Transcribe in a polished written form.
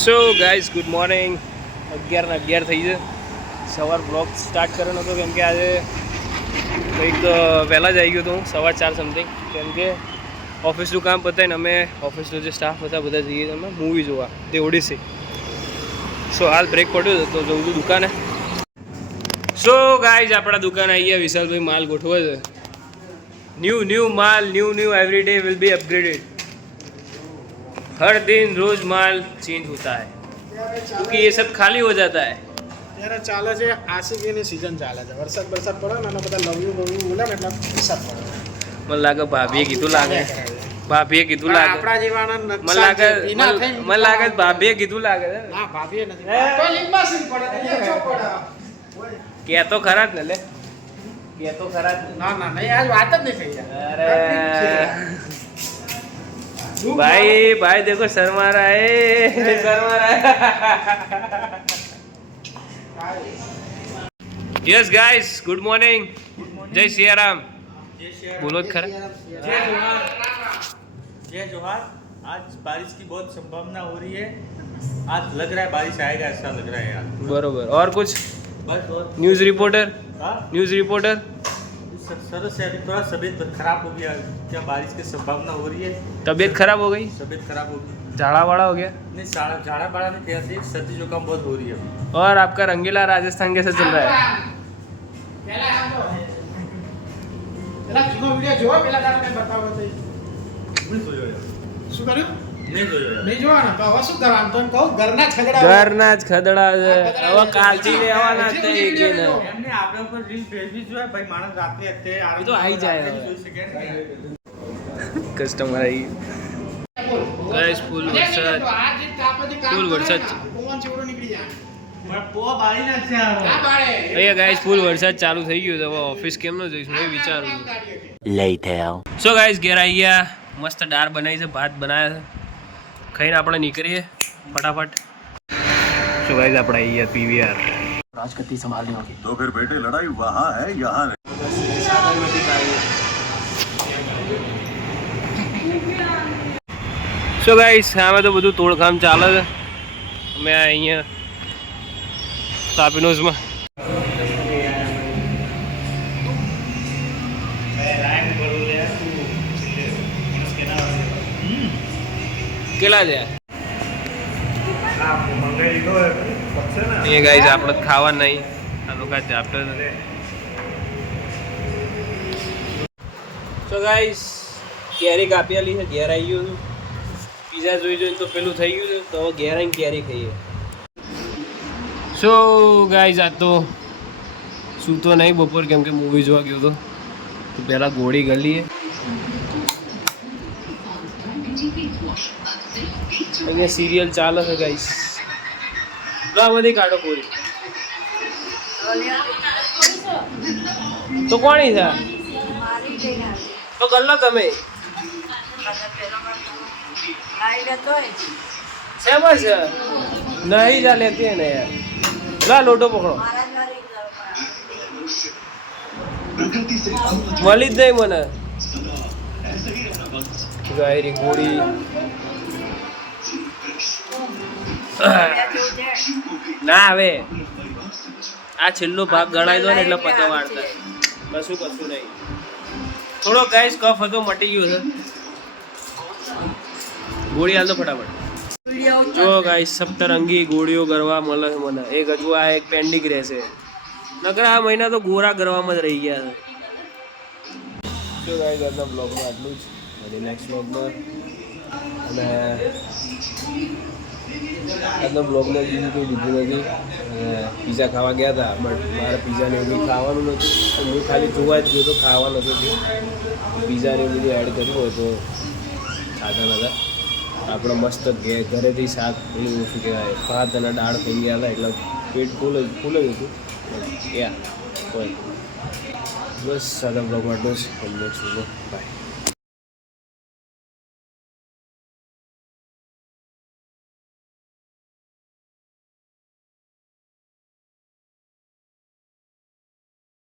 So guys good morning. 11:11 થઈ છે. સવાર બ્લોગ સ્ટાર્ટ કર્યો નહોતો કેમ કે આજે કંઈક વહેલા જ આવી ગયો હતો હું 4:15 સમથિંગ, કેમ કે ઓફિસનું કામ પતાવીને અમે ઓફિસનો જે સ્ટાફ હતા બધા જઈએ અમે મૂવી જોવા તે ઓડિસી. સો હાલ બ્રેક પડ્યો તો જવું છું દુકાને. સો ગાઈઝ આપણા દુકાને આવી ગયા. વિશાલભાઈ માલ ગોઠવે છે. ન્યૂ माल new every day will be upgraded. हर दिन रोज माल चेंज होता है क्योंकि ये सब खाली हो जाता है. ત્યારે ચાલે છે આશિકીની સીઝન ચાલે છે. વરસાદ પડે ને અને બધા લવ્યુ બોલે ને એટલે વરસાદ પડે. મને લાગે ભાભીએ કીધું લાગે આપણા જેવાના મને લાગે ભાભીએ કીધું લાગે ના ભાભીએ નથી તો લીંબા સીન પડે કે તો ખરા જ ને લે કે તો ખરા જ. ના નહીં આજ વાત જ નહીં થઈ જાય. अरे भाई देखो शर्मा रहा है. Yes guys good morning. जय सियाराम. बोलो खरा. जय जोहार. आज बारिश की बहुत संभावना हो रही है. आज लग रहा है बारिश आएगा, ऐसा लग रहा है यार. बरोबर. और कुछ बस और न्यूज़ रिपोर्टर. हाँ न्यूज़ रिपोर्टर सर से अभी थोड़ा तबीयत खराब हो गया. क्या बारिश की संभावना हो रही है. तबीयत खराब हो गई. तबीयत खराब हो गई. झाड़ा वाड़ा हो गया. नहीं झाड़ा बाड़ा नहीं थे, ऐसे सर्दी जुकाम बहुत हो रही है. और आपका रंगीला राजस्थान कैसे चल रहा है. પેલા જૂનો વિડિયો જોવો. પેલા તારે મેં બતાવ્યો તો नहीं सोचो यार. શું કર્યું नहीं सोचो यार. નહીં જોવાના તો હવે શું કરવાનું. તો એમ કહું ઘરના જ ખગડા ઘરના જ ખદડા છે. હવે કાલથી લેવાના જ નહીં કે ને. એમને આપણા ઉપર રીલ ભેજવી જોઈએ ભાઈ. માણસ રાત્રે અત્યારે એ તો આવી જાય હવે. જોઈ શકે ને. કસ્ટમર આવી ગાઈસ. ફૂલ વરસાદ પવન ચેવડો નીકળી જાય. પણ પોવા બાળી નાખશે આ. આ બાળે અહીંયા ગાઈસ ફૂલ વરસાદ ચાલુ થઈ ગયો છે. હવે ઓફિસ કેમ ન જઈશ મેં વિચારું છું. સો ગાઈસ ઘેર આવી ગયા. મસ્ત દાળ બનાવી છે, ભાત બનાવ્યા છે. ખાઈને આપણે નીકળીએ ફટાફટ. સો ગાઈસ આપણે આવી ગયા પીવીઆર. राजगद्दी संभालनी होगी. तो फिर बेटे लड़ाई वहाँ है यहाँ नहीं. સો ગાઈસ સામે તો બધું તોડકામ ચાલે છે. અમે અહીંયા તાપીનોઝમાં કેટલા છે અહીંયા ગાઈસ. આપણે ખાવા નહીં આ લોકો ચાપ્ટર. સો ગાઈસ કેરી કાપી આલી છે. ઘેર આવી ગયું છું. પીઝા જોઈ તો પેલું થઈ ગયું છે તો હવે ઘેર આવીને કેરી ખાઈએ. સો ગાઈસ આ તો સૂતો નહીં બપોર કેમ કે મૂવી જોવા ગયો હતો તો પહેલાં ગોળી કરી લઈએ. અહીંયા સિરિયલ ચાલે છે ગાઈસ. આ બધી કાઢો પૂરી તો કોની છે તો કર લો તમે. શેમાં છે નહીં જા લેતી ને યાર. લા લોટો પકડો. મળી જ નહીં મને. ગાયરી ગોળી ના હવે આ છેલ્લો ભાગ ગણાઈ દો ને એટલે પતા વાળતા. કશું નહીં. થોડો ગાઈસ કફ હતો મટી ગયો છે. ગોળી હાલ તો ફટાફટ. જો ગાઈસ સપ્તરંગી ગોળીઓ કરવા મળે છે મને. એક હજુ આ એક પેન્ડિંગ રહેશે. નકર આ મહિના તો ગોરા કરવામાં જ રહી ગયા છે. જો ગાઈસ આજના બ્લોગમાં આટલું જ. અને નેક્સ્ટ બ્લોગમાં અને આજના બ્લોગમાં બીજું કોઈ લીધું નથી. પીઝા ખાવા ગયા હતા બટ મારે પીઝાને એવું કંઈ ખાવાનું નથી. હું ખાલી જોવા જ ગયો તો ખાવા નહોતો ગયો. પીઝાને એવું બધું એડ કર્યું હોય તો ખાતા નહોતા. આપણે મસ્ત ઘરેથી શાક પેલું શું કહેવાય ભાત અને દાળ થઈ ગયા હતા એટલે પેટ ફૂલ જ હતું. યા કોઈ બસ સાદા બ્લોગ માટે જ અમને છું. બાય.